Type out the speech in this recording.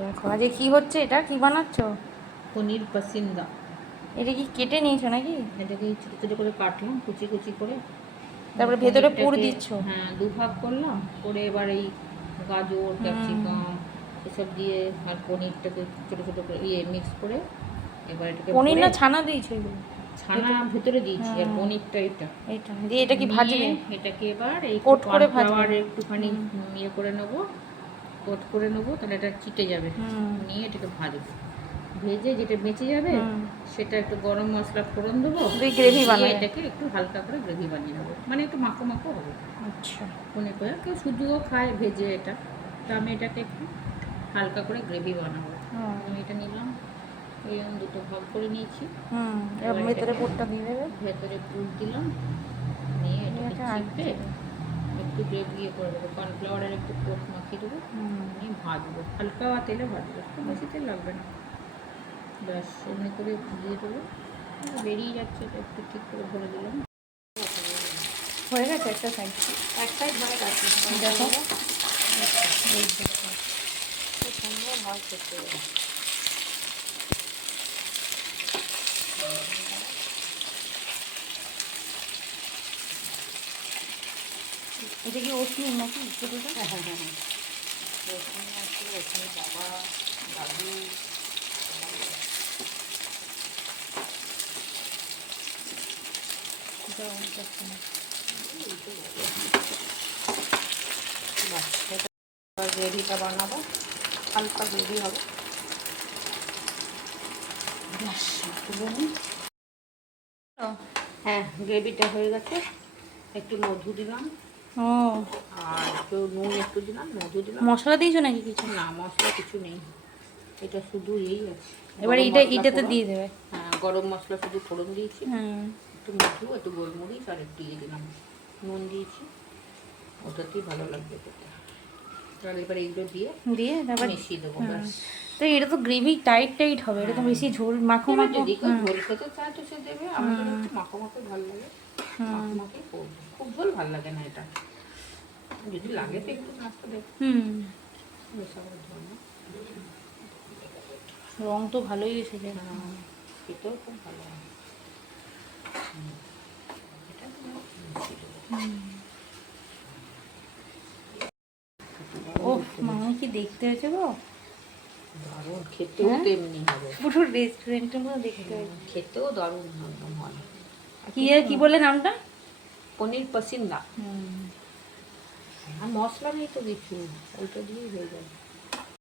দেখো আজকে কি হচ্ছে, এটা কি বানাচ্ছ? পনির পাসিন্দা। এটা কি কেটে নিয়েছো নাকি? এটাকে ছোটো ছোটো করে কাটলাম কুচি কুচি করে, তারপরে ভেতরে পুর পনিরটাকে দিচ্ছ? হ্যাঁ দুভাগ করলাম, করে এবার এই গাজর ক্যাপসিকাম এসব দিয়ে আর পনিরটাকে ছোটো ছোটো করে মিক্স করে এবার এটাকে পনির ভরে না ছানা দিয়েছো এগুলো? ছানা ভেতরে দিয়েছি আর পনিরটা এটা এটা দিয়ে এটা কি নিয়ে ভাজবে? এটাকে এবার এই কোট করে ভাজবে? কর্নফ্লাওয়ার একটুখানি ইয়ে করে নেবো, কোট করে নেবো, তাহলে এটা চিটে যাবে। নিয়ে এটাকে ভাজবো, ভেজে যেটা বেঁচে যাবে সেটা একটু গরম মশলা ফোড়ন দেবো, গ্রেভি বানাবে? এটাকে একটু হালকা করে গ্রেভি বানিয়ে নেবো, মানে একটু মাখো মাখো হবে। আচ্ছা, মনে করে কেউ শুধুও খায় ভেজে এটা, তো আমি এটাকে একটু হালকা করে গ্রেভি বানাবো। আমি এটা নিলাম, এই দুটো ভাগ করে নিয়েছি। এবার ভেতরে পুরটা দিয়ে দেবে? ভেতরে পুর দিলাম, নিয়ে এটাকে চিপে একটু গ্রেভি ইয়ে করে দেবো, কর্নফ্লাওয়ারের একটু কোট মাখিয়ে দেবো, নিয়ে ভাজবো, হালকা তেলে ভাজবো, খুব বেশি তেল লাগবে না, ব্যাস এমনি করে দিয়ে দেবো। বেরিয়ে যাচ্ছে, তো একটু ঠিক করে ভরে দিলাম। হয়ে গেছে একটা সাইড? এক সাইড হয়ে গেছে, দেখো খুব সুন্দর হয় খেতে। এটা কি ওষুধ নাকি ছোটোটা? হ্যাঁ হ্যাঁ হ্যাঁ হ্যাঁ, রসুন আছে, রসুন বাবা দাদু গ্রেভিটা বানাবো, হালকা গ্রেভি হবে। হ্যাঁ গ্রেভিটা হয়ে গেছে, একটু মধু দিলাম, ও আর একটু নুন একটু দিলাম, মধু দিলাম। মশলা দিয়েছো নাকি কিছু? না মশলা কিছু নেই, এটা শুধু এই আছে। এবার এইটাতে দিয়ে দেবে? হ্যাঁ গরম মশলা শুধু ফোড়ন দিয়েছি, একটু মধু, একটু গোলমরিচ আর একটু ইয়ে দিলাম, নুন দিয়েছি, ওটাতেই ভালো লাগবে খেতে। তাহলে এবার এইগুলো দিয়ে তারপর মিশিয়ে দেবো, ব্যাস। তো এটা তো গ্রেভি টাইট টাইট হবে, এটা তো বেশি ঝোল মাখো মাখো। যদি কেউ ঝোল খেতে চায় তো সে দেবে, আমার তো একটু মাখো মাখো ভালো লাগে, মাখো মাখো করবো, খুব ঝোল ভালো লাগে না এটা, যদি লাগে তো একটু মাছটা দেবো। মেশাবার জন্য রং তো ভালোই এসেছে, খেতেও খুব ভালো হয়। এটা ওহ মামি কি দেখতে হয়েছে গো, দারুণ, খেতেও তেমনি হবে, পুরো রেস্টুরেন্টের মতো দেখতে হয়েছে, খেতেও দারুণ একদম হয়। কি বলে নামটা? পনির পাসিন্দা। আর মশলা নেই তো কিছু, ওইটা দিয়েই হয়ে যাবে।